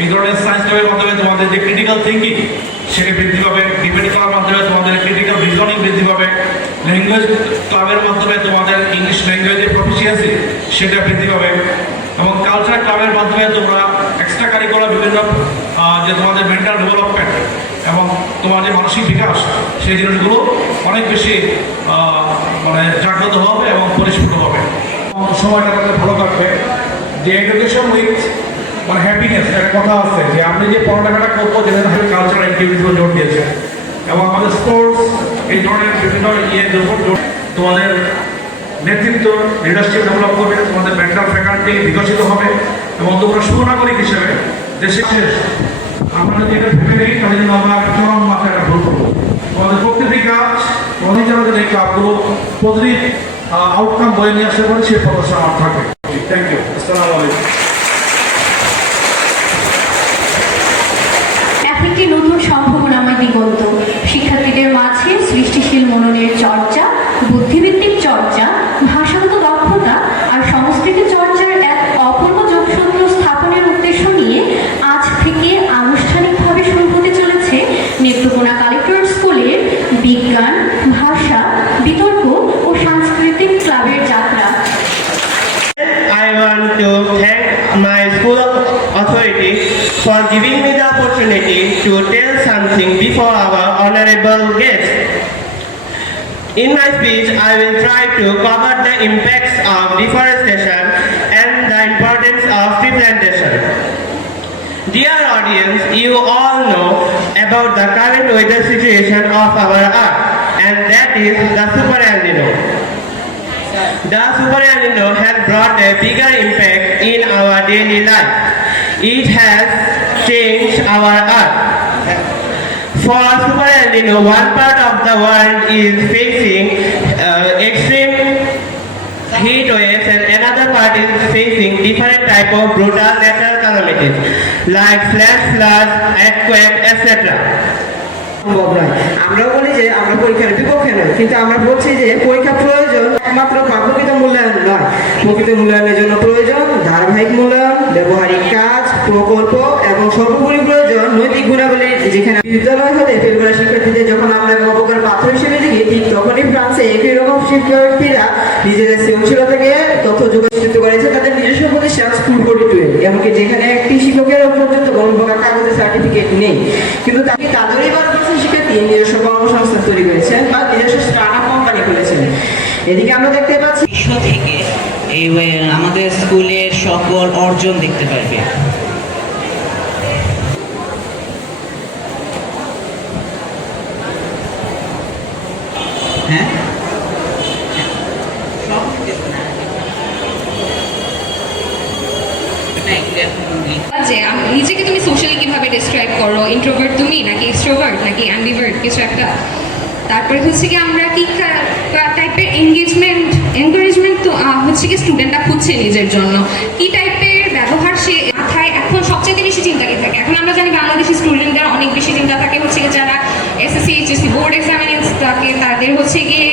এই ধরনের সায়েন্স ক্লাবের মাধ্যমে তোমাদের যে ক্রিটিক্যাল থিঙ্কিং সেটা বৃদ্ধি পাবে, ডিবেট করার মাধ্যমে তোমাদের ক্রিটিক্যাল রিজনিং বৃদ্ধি পাবে, ল্যাঙ্গুয়েজ ক্লাবের মাধ্যমে তোমাদের ইংলিশ ল্যাঙ্গুয়েজের প্রফিসিয়েন্সি সেটা বৃদ্ধি পাবে, এবং কালচার ক্লাবের মাধ্যমে তোমরা এক্সট্রা কারিকুলার বিভিন্ন যে তোমাদের মেন্টাল ডেভেলপমেন্ট এবং তোমার যে মানসিক বিকাশ সেই জিনিসগুলো অনেক বেশি মানে জাগ্রত হবে এবং পরিস্ফুট হবে। সময়টা তাদের ভালো কাটবে। যে এডুকেশন উইথ মানে হ্যাপিনেস একটা কথা আছে যে আপনি যে পড়ালেখাটা করবো যেখানে কালচারাল অ্যাক্টিভিটিসগুলো জোর দিয়েছে, এবং আমাদের স্পোর্টস এই ধরনের বিভিন্ন ইয়ের উপর তোমাদের নেতৃত্ব লিডারশিপ ডেভেলপ করবে, তোমাদের মেন্টাল ফ্যাকাল্টি বিকশিত হবে, এবং তোমরা সুনাগরিক হিসেবে দেশের শেষ আমরা যদি এটা ভেবে নেই তাহলে কিন্তু আমরা চরম মাত্রায় একটা ভুল করবো। তোমাদের প্রত্যেকটি কাজ তোমাদের আমাদের এই কাজগুলো পজিটিভ আউটকাম বয়ে নিয়ে আসতে পারে সেই প্রদর্শন আমার থাকবে। Thank you. আসসালামু আলাইকুম। একটি নতুন সম্ভাবনাময় দিগন্ত শিক্ষার্থীদের মাঝে সৃষ্টিশীল মননের চর্চা, বুদ্ধিভিত্তিক চর্চা, ভাষাগত দক্ষতা আর সংস্কৃতি চর্চার এক অপূর্ব যোগসূত্র স্থাপনের উদ্দেশ্য নিয়ে আজ থেকে আনুষ্ঠানিকভাবে শুরু হতে চলেছে নেত্রকোনা কালেক্টরেট স্কুলের বিজ্ঞান, ভাষা, বিতর্ক ও সাংস্কৃতিক ক্লাবের যাত্রা। I want to thank my school authority for giving me the opportunity to tell something before our honorable guests. In my speech, I will try to cover the impacts of deforestation and the importance of tree plantation. Dear audience, you all know about the current weather situation of our earth, and that is the Super El Nino. The Super El Nino has brought a bigger impact in our daily life. It has changed our earth. For Super El Nino, one part of the world is facing extreme heat waves and another part is facing different type of brutal natural calamities like flash floods, earthquake, etc. আমরা বলি যে আমরা পরীক্ষার বিপক্ষে নয়, কিন্তু আমরা বলছি যে পরীক্ষা প্রয়োজন, একমাত্র প্রকৃত মূল্যায়ন নয়। প্রকৃত মূল্যায়নের জন্য প্রয়োজন ধারাবাহিক মূল্যায়ন, ব্যবহারিক কাজ, প্রকল্প এবং সর্বোপরি প্রয়োজন নৈতিক গুণাবলী। যেখানে বিদ্যালয় হতে ফেল করা শিক্ষার্থীদের যখন আমরা অবকার পাত্র হিসেবে দেখি, ঠিক তখনই ফ্রান্সে একই রকম শিক্ষার্থীরা নিজেদের সৃজনশীলতাকে তথ্য যোগাযোগ করেছে তাদের নিজস্ব প্রতিষ্ঠান স্কুল 42, এমনকি যেখানে একটি শিক্ষকের পর্যন্ত কোনো প্রকার কাগজের সার্টিফিকেট নেই, কিন্তু তাকে তাদেরই 12% শিক্ষার্থী নিজস্ব কর্মসংস্থান তৈরি করেছেন বা নিজস্ব স্টার্টআপ কোম্পানি খুলেছেন। এদিকে আমরা দেখতে পাচ্ছি বিশ্ব থেকে এই আমাদের স্কুলের সকল অর্জন দেখতে পারবে। হ্যাঁ, যে নিজেকে তুমি সোশ্যালি কিভাবে ডেসক্রাইব করো, ইন্ট্রোভার্ট তুমি নাকি এক্সট্রোভার্ট নাকি অ্যাম্বিভার্ট কিছু একটা। তারপরে হচ্ছে কি আমরা কি টাইপের এনকারেজমেন্ট তো হচ্ছে কি স্টুডেন্টরা খুঁজছে নিজের জন্য, কি টাইপের ব্যবহার সে মাথায় এখন সবচেয়ে বেশি চিন্তা কি থাকে। এখন আমরা জানি বাংলাদেশি স্টুডেন্টরা অনেক বেশি চিন্তা থাকে হচ্ছে কি যারা এসএসসি এইচএসসি বোর্ড এক্সামিনেন্স থাকে তাদের হচ্ছে গিয়ে